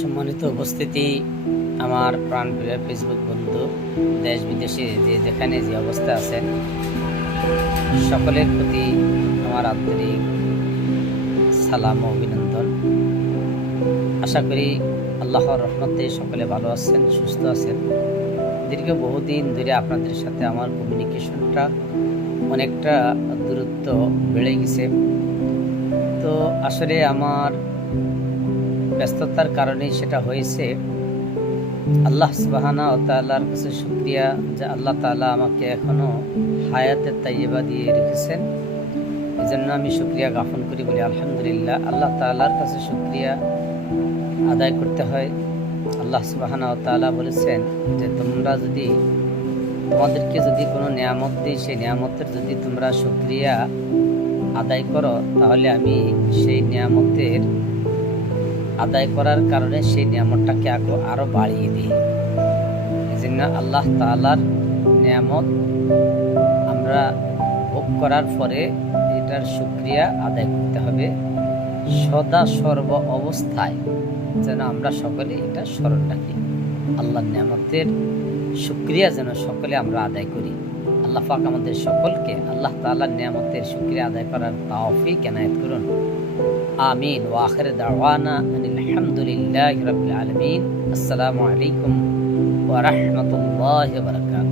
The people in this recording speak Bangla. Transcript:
সম্মানিত উপস্থিতি, আমার প্রাণপ্রিয় ফেসবুক বন্ধু, দেশ বিদেশে যেখানে যে অবস্থা আছেন, সকলের প্রতি আমার আন্তরিক সালাম ও অভিনন্দন। আশা করি আল্লাহর রহমতে সকলে ভালো আছেন, সুস্থ আছেন। দীর্ঘ বহুদিন ধরে আপনাদের সাথে আমার কমিউনিকেশনটা অনেকটা দূরত্ব বেড়ে গেছে। তো আসলে আমার ব্যস্ততার কারণে সেটা হয়েছে। আল্লাহ সুবহানাহু ওয়া তাআলার কাছে শুকরিয়া যে আল্লাহ তাআলা আমাকে এখনো হায়াতের তাইয়্যিবা দিয়ে রেখেছেন। এজন্য আমি শুকরিয়া জ্ঞাপন করি, বলি আলহামদুলিল্লাহ। আল্লাহ তাআলার কাছে শুকরিয়া আদায় করতে হয়। আল্লাহ সুবহানাহু ওয়া তাআলা বলেছেন যে তোমাদেরকে যদি কোনো নিয়ামত দিই, সেই নিয়ামতের যদি তোমরা শুকরিয়া আদায় করো, তাহলে আমি সেই নিয়ামতের আদায় করার কারণে সেই নিয়ামতটাকে আরো বাড়িয়ে দিই। এই জন্য আল্লাহ তাআলার নিয়ামত আমরা ভোগ করার পরে এটার শুকরিয়া আদায় করতে হবে সদা সর্ব অবস্থায়, যেন আমরা সকলে এটা স্মরণ রাখি। আল্লাহর নিয়ামতের শুকরিয়া যেন সকলে আমরা আদায় করি। আল্লাহ পাক আমাদের সকলকে আল্লাহ তাআলার নিয়ামতের শুকরিয়া আদায় করার তৌফিক এনায়েত করুন। আমিন। ওয়া আখির দাওয়ানা আলহামদুলিল্লাহি রাব্বিল আলামিন। আসসালামু আলাইকুম ওয়া রাহমাতুল্লাহি ওয়া বারাকাতুহু।